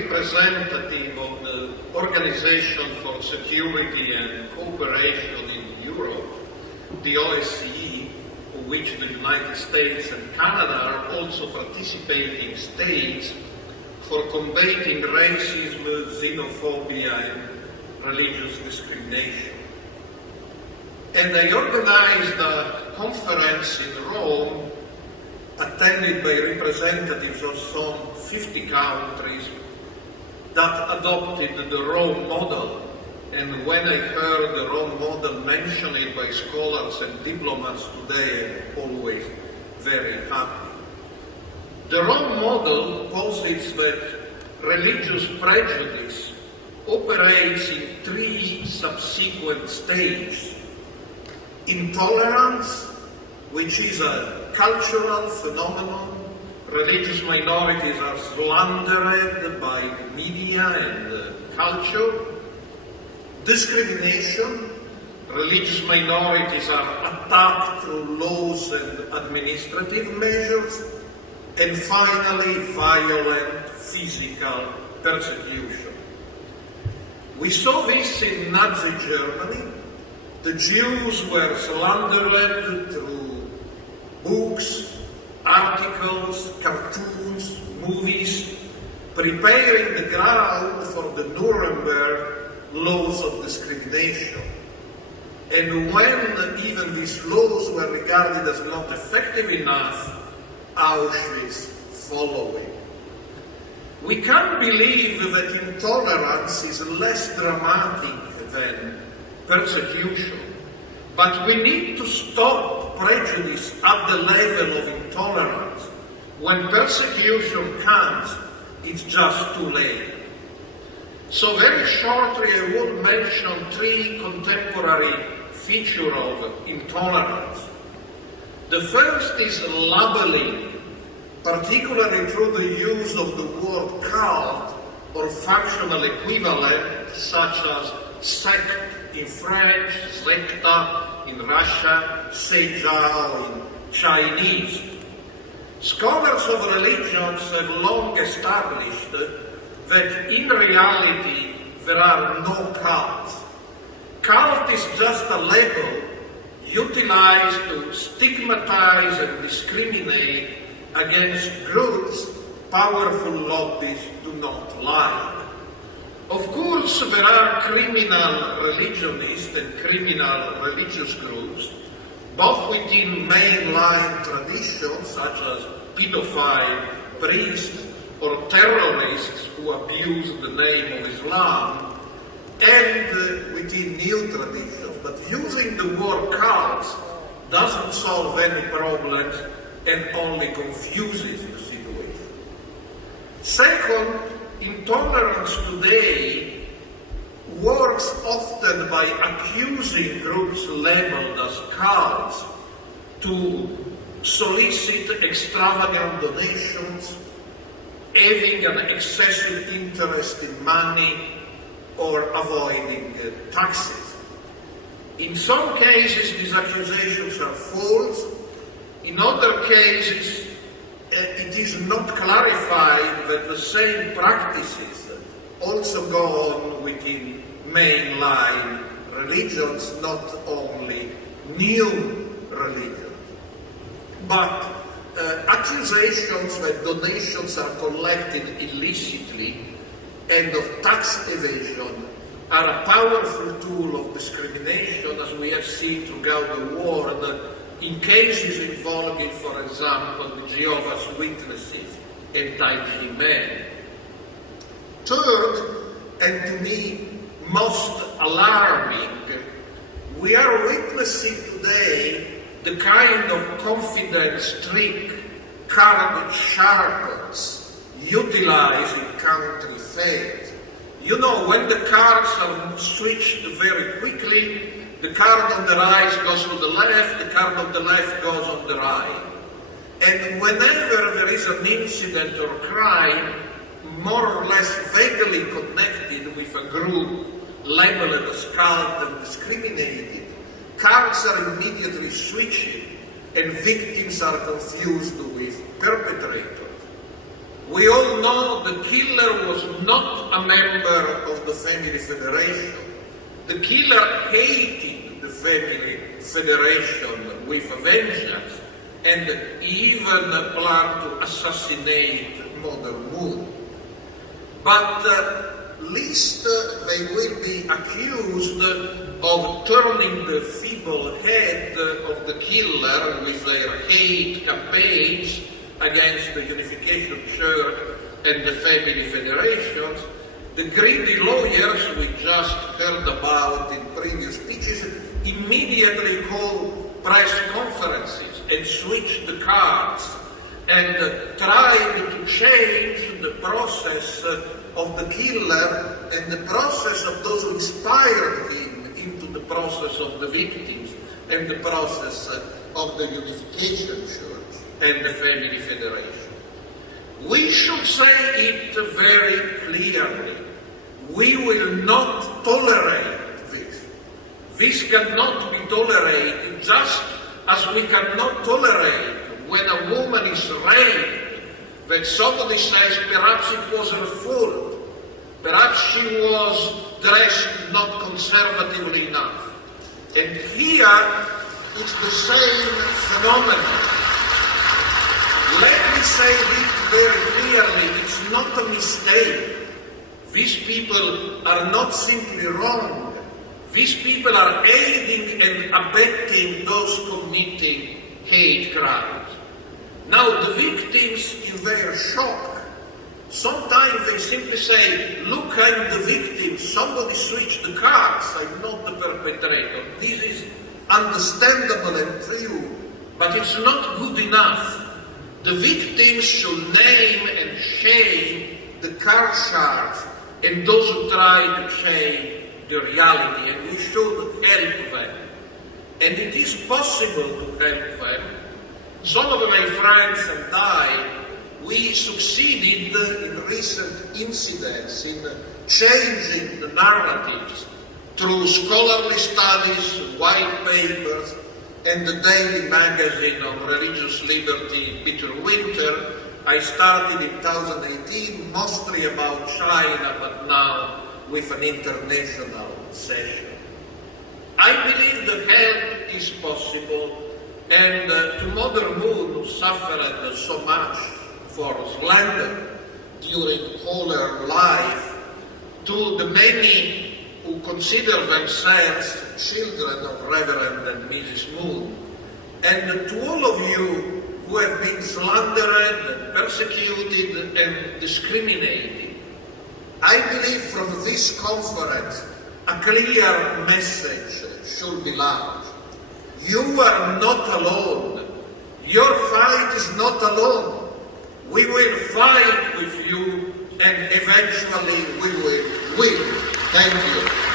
representative of the Organization for Security and Cooperation in Europe, the OSCE, of which the United States and Canada are also participating states for combating racism, xenophobia, and religious discrimination. And they organized a conference in Rome, attended by representatives of some 50 countries, that adopted the Rome model. And when I heard the Rome model mentioned by scholars and diplomats today, I'm always very happy. The Rome model posits that religious prejudice operates in three subsequent stages. Intolerance, which is a cultural phenomenon. Religious minorities are slandered by the media and culture. Discrimination. Religious minorities are attacked through laws and administrative measures. And finally, violent physical persecution. We saw this in Nazi Germany. The Jews were slandered through books, articles, cartoons, movies, preparing the ground for the Nuremberg laws of discrimination. And when even these laws were regarded as not effective enough, Auschwitz following. We can't believe that intolerance is less dramatic than persecution, but we need to stop prejudice at the level of intolerance. When persecution comes, it's just too late. So very shortly I will mention three contemporary features of intolerance. The first is labeling, particularly through the use of the word cult or functional equivalent such as sect in French, secta in Russia, seijiao in Chinese. Scholars of religions have long established that in reality there are no cults. Cult is just a label utilized to stigmatize and discriminate against groups powerful lobbies do not like. Of course, there are criminal religionists and criminal religious groups, both within mainline traditions such as pedophile priests or terrorists who abuse the name of Islam, and within new traditions. But using the word cults doesn't solve any problems and only confuses the situation. Second, intolerance today works often by accusing groups labeled as cults to solicit extravagant donations, having an excessive interest in money, or avoiding taxes. In some cases, these accusations are false. In other cases, it is not clarified that the same practices also go on within mainline religions, not only new religions. But accusations that donations are collected illicitly and of tax evasion are a powerful tool of discrimination, as we have seen throughout the world, in cases involving, for example, the Jehovah's Witnesses and Tai Chi men. Third, and to me most alarming, we are witnessing today the kind of confidence trick card sharpers utilize in country affairs. You know, when the cards are switched very quickly, the card on the right goes to the left, the card on the left goes on the right. And whenever there is an incident or crime, more or less vaguely connected with a group labeled as cult and discriminated, cards are immediately switching and victims are confused with perpetrators. We all know the killer was not a member of the Family Federation. The killer hated the Family Federation with a vengeance, and even planned to assassinate Mother Moon. But least they will be accused of turning the feeble head of the killer with their hate campaigns against the Unification Church and the Family Federations. The greedy lawyers we just heard about in previous speeches immediately call press conferences and switch the cards and tried to change the process of the killer and the process of those who inspired him into the process of the victims and the process of the Unification Church and the Family Federation. We should say it very clearly. We will not tolerate this. This cannot be tolerated, just as we cannot tolerate when a woman is raped, that somebody says perhaps it was her fault, perhaps she was dressed not conservatively enough. And here it's the same phenomenon. Let me say this very clearly, it's not a mistake. These people are not simply wrong. These people are aiding and abetting those committing hate crimes. Now, the victims, in their shock, sometimes they simply say, look, I'm the victim, somebody switched the cards, I'm not the perpetrator. This is understandable and true, but it's not good enough. The victims should name and shame the card sharks and those who try to change the reality, and we should help them. And it is possible to help them. Some of my friends and I, we succeeded in recent incidents in changing the narratives through scholarly studies, white papers, and the daily magazine on religious liberty, Bitter Winter. I started in 2018, mostly about China, but now with an international session. I believe the help is possible, and to Mother Moon, who suffered so much for slander during all her life, to the many who consider themselves children of Reverend and Mrs. Moon, and to all of you who have been slandered, persecuted, and discriminated. I believe from this conference a clear message should be launched. You are not alone. Your fight is not alone. We will fight with you, and eventually we will win. Thank you.